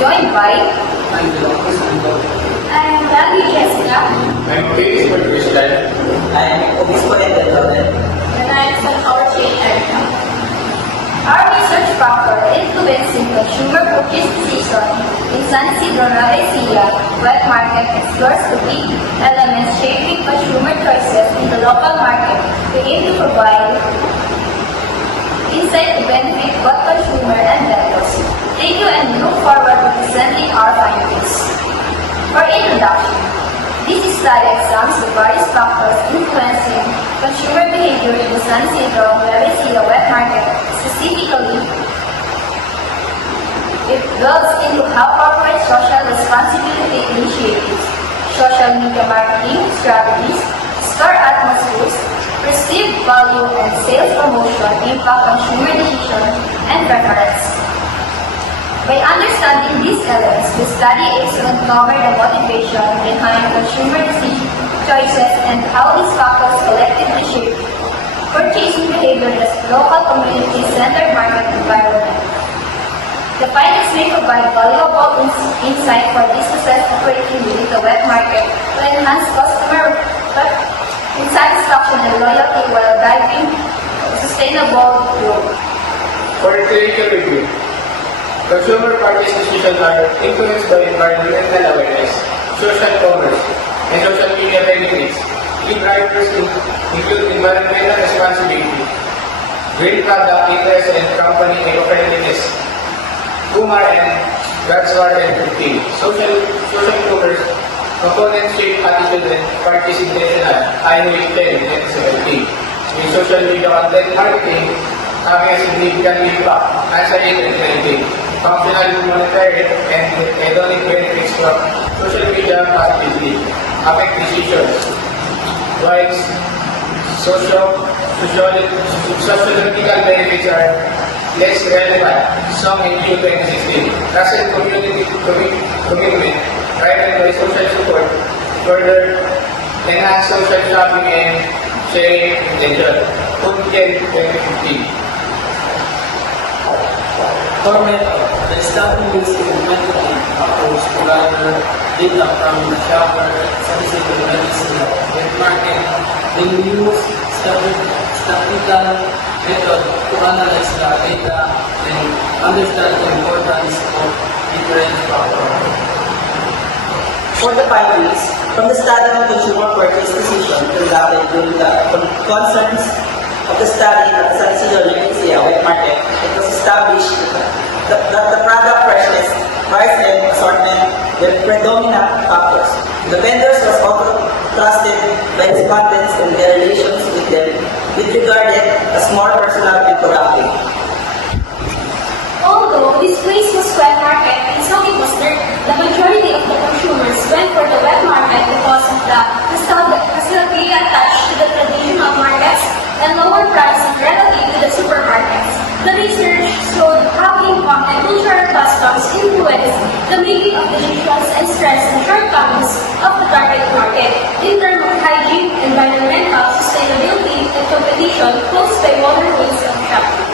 joined by I'm I'm Gabby Jessica Felix Christian. I'm Obispo Endel. and I'm Sankawachi Erica. Our research factor influencing consumer purchase decision in San Isidro Nueva Ecija wet market explores the key elements shaping consumer choices in the local market. We aim to provide insight to benefit both consumer and vendors. Thank you and we look forward to presenting our findings. For introduction, this study examines the various factors influencing consumer behavior in the San Isidro Nueva Ecija wet market. Specifically, it delves into how corporate social responsibility initiatives, social media marketing strategies, store atmospheres, perceived value, and sales promotion impact consumer decisions and preference. By understanding these elements, the study aims to uncover the motivation behind consumer decision choices and how these factors collectively shape purchasing behavior in the local community-centered market environment. The findings may provide valuable insight for businesses operating within the wet market to enhance customer satisfaction and loyalty while driving sustainable growth. For clinical review, consumer purchase decisions are influenced by environmental awareness, social commerce, and social media benefits. Key drivers include environmental responsibility, green product interest, and company competitiveness. Kumar and Gatswar and 15. Social commerce components shape attitude and purchasing intention. Heinrich 10 and 17. In social media content marketing, having a significant impact, answering and trending. Functional, monetary, and hedonic benefits from social media positively affect decisions. While sociological benefits are less relevant, some in 2016. Recent community commitment, driven by social support, further enhance social shopping and sharing intention. Pumpkin 2015. For method, the study uses a methodology approach to gather data from the shopper, statistical medicine, web market. Then we use statistical method to analyze the data and understand the importance of different factors. For the findings, from the study on consumer purchase decision conducted during the concerns of the study at the San Isidro Nueva Ecija wet market, it was established that the product freshness, price, and assortment were predominant factors. The vendors was also trusted by respondents in their relations with them, with regarded as more personal and productive. Although this place was wet market and some it was dirt, the majority of the consumers went for the wet market because of the facility attached to the traditional markets and lower prices relative to the supermarkets. The research showed how income and cultural customs influence the making of decisions and strengths and shortcomings of the target market in terms of hygiene, environmental, sustainability, and competition posed by modern ways of shopping.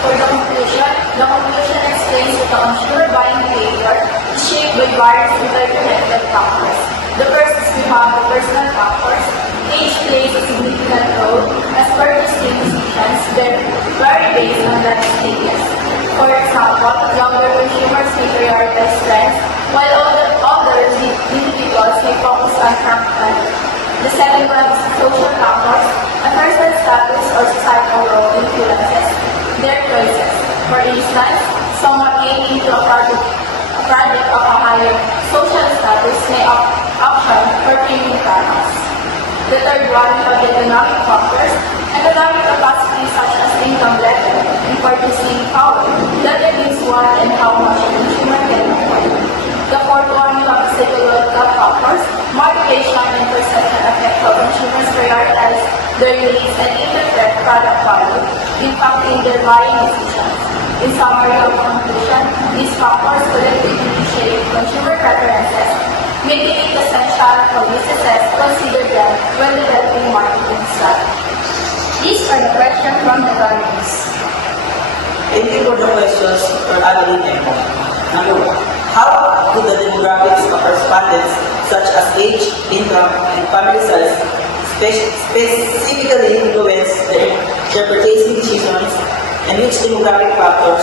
For the conclusion explains that the consumer buying behavior is shaped by various interconnected factors. The first is we have the personal factors. Age plays a significant role as purchasing decisions vary based on life stages. For example, younger consumers may prioritize trends, while older individuals may focus on current value. The second one is social factors. A person's status or societal role influences their choices. For instance, someone aiming to a project of a higher social status may option for premium products. The third one are the economic factors. Economic capacity such as income level and purchasing power determines what and how much a consumer can afford. The fourth one are psychological factors. Motivation and perception affect how consumers prioritize their needs and interpret product value, impacting their buying decisions. In summary or conclusion, these factors collectively shape consumer preferences, making it essential for businesses to consider them when developing marketing strategies. These are the questions from the audience. Thank you for the questions for Adeline and Paul. Number 1. How do the demographics of respondents such as age, income, and family size specifically influence their purchasing decisions, and which demographic factors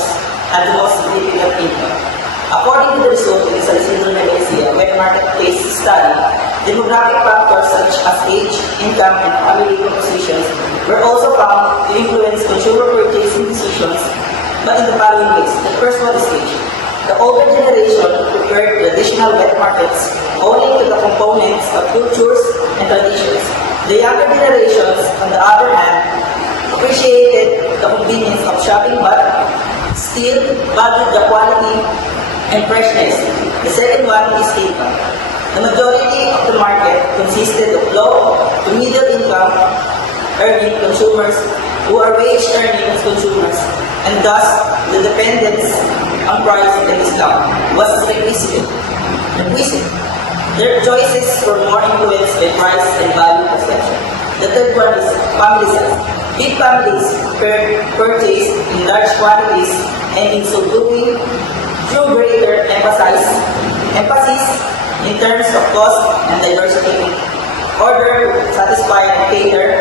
have the most significant impact? According to the result of the Salcedo Malaysia Wet Marketplace study, demographic factors such as age, income, and family compositions were also found to influence consumer purchasing decisions, but in the following ways. The first one is age. The older generation preferred traditional wet markets owing to the components of cultures and traditions. The younger generations, on the other hand, appreciated the convenience of shopping but still valued the quality and freshness. The second one is income. The majority of the market consisted of low to middle income earning consumers who are wage earning consumers, and thus the dependence on price and discount was requisite. Their choices were more influenced by price and value perception. The third one is family size. Big families purchase in large quantities, and in so doing, through greater emphasis in terms of cost and diversity, order, satisfy, and cater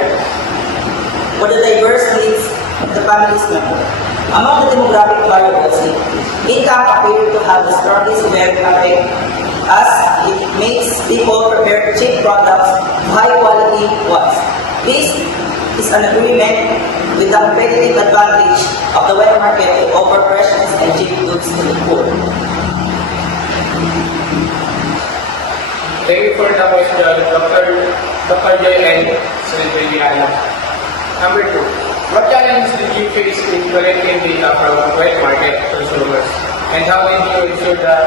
for the diverse needs of the family's member. Among the demographic variables, income appears to have the strongest effect as it makes people prefer cheap products to high-quality ones. This is an agreement with the competitive advantage of the wet market to offer freshness and cheap goods to the poor. Thank you for the question, Dr. J.N. Srivijayana. Number 2. What challenges did you face in collecting data from wet market consumers? And how did you ensure the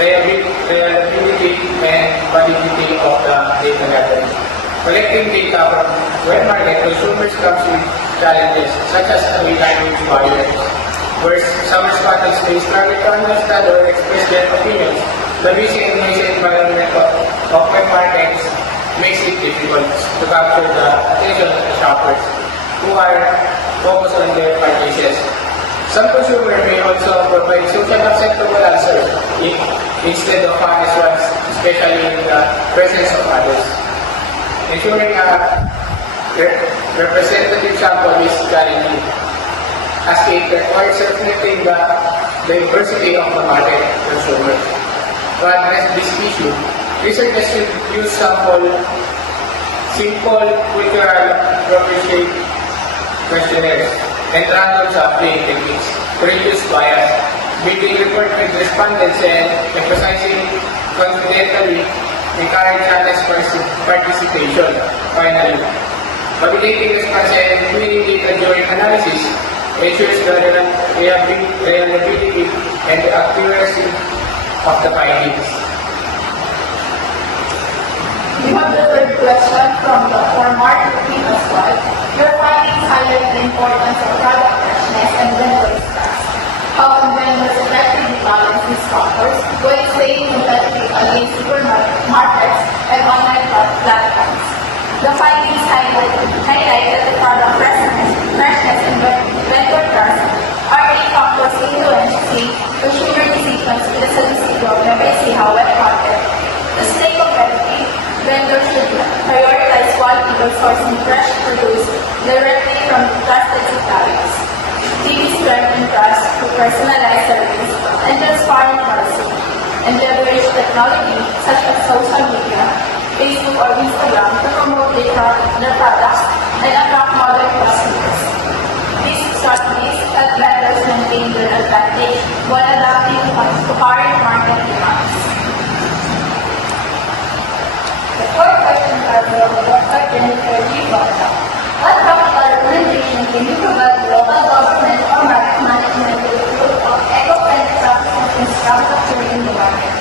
reliability and validity of the data gathering? Collecting data from wet market consumers comes with challenges such as language barriers, where some respondents may struggle to understand or express their opinions. The busy and noisy environment of wet markets makes it difficult to capture the attention of the shoppers who are focused on their purchases. Some consumers may also provide socially acceptable answers instead of honest ones, especially in the presence of others. Ensuring a representative sample is challenging, as it requires reflecting the diversity of the market consumers. To address this issue, researchers should use simple cultural appropriate questionnaires and random sampling techniques to reduce bias, building report with respondents and emphasizing confidentially encourage honest participation. Finally, validating response and cleaning data during analysis ensures the reliability and the accuracy of the findings. We have the third question from Dr. Mark as well. Your findings highlight the importance of product freshness and vendor trust. How can vendors effectively balance these factors while staying competitive against supermarkets and online platforms? The findings highlight that the product freshness and vendor trust are key factors influencing consumer decisions in the Salcedo Malaysia Wet Market. To stay competitive, vendors should prioritize quality by sourcing fresh produce directly from trusted suppliers. These strengthen trust through personalized service and transparent pricing, and leverage technology such as social media, Facebook or Instagram to promote their products and attract modern customers. These strategies help vendors maintain their advantage while adapting to current market demands. The fourth question comes from Dr. Jennifer G. Bata. What practical recommendation can you provide to local government or market management to improve eco-friendly practices in structure in the market?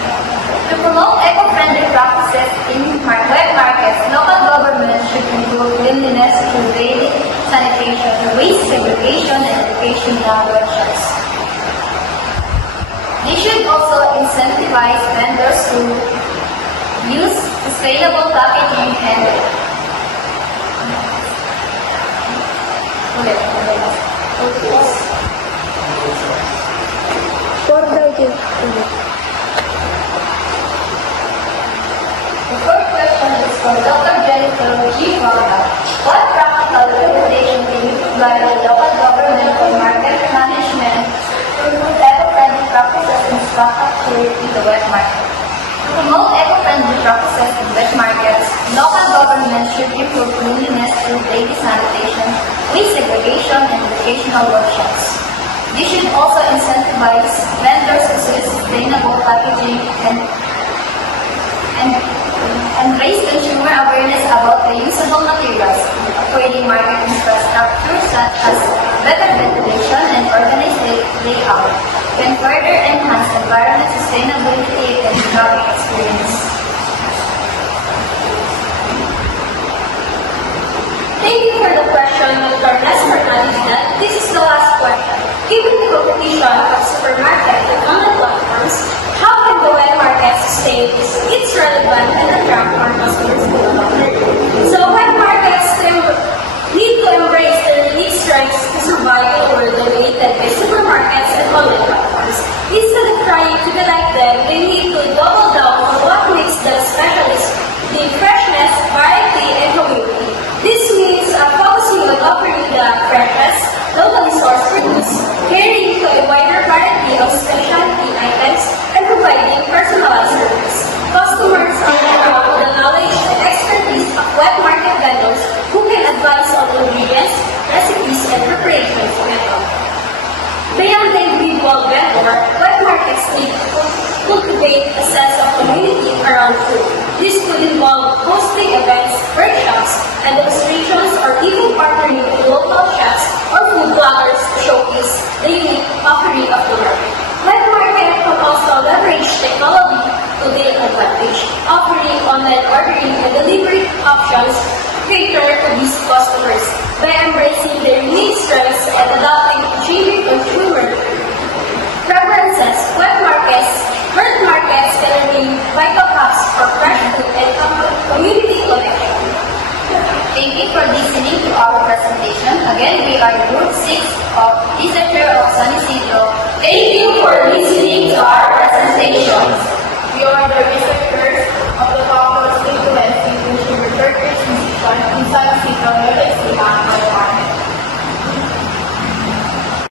To promote eco-friendly practices in wet markets, local governments should improve cleanliness through daily sanitation, waste segregation, and education workshops. They should also incentivize vendors to use sustainable packaging and For the by the local government on market management to promote eco-friendly practices in stock activity in the wet market. To promote eco-friendly practices in wet markets, local government should improve cleanliness through daily sanitation, waste segregation, and educational workshops. They should also incentivize vendors to use sustainable packaging and raise consumer awareness about reusable materials, upgrading market infrastructure such as better ventilation and organized layout can further enhance environment sustainability and shopping experience. Thank you for the question, Dr. Nestor Nalina. This is the last question. Given the competition of supermarket and online platforms, how can the wet market sustain its relevance and attract more customers to the market? So wet markets need to embrace their unique strengths to survive in a world dominated by supermarkets and online platforms. Instead of trying to be like them, they need to double down on what makes them specialists: the freshness, variety, and community. This means focusing on offering the freshest, locally sourced produce, catering to a wider variety of specialty items, and providing personalized service. Customers are drawn to the knowledge and expertise of wet market vendors who can advise on ingredients, recipes, and preparation methods. Beyond the individual vendor, wet markets need to cultivate a sense of community around food. This could involve hosting events, workshops, and demonstrations, or even partnering with local chefs or food bloggers to showcase the unique offering of the market. Wet market can also leverage technology to their advantage, offering online ordering and delivery options to cater to these customers by embracing their unique strengths and adapting to changing consumer preferences. Wet markets can remain vital hubs for fresh food and community connection. Thank you for listening to our presentation. Again, we are Group 6 of Researcher of San Isidro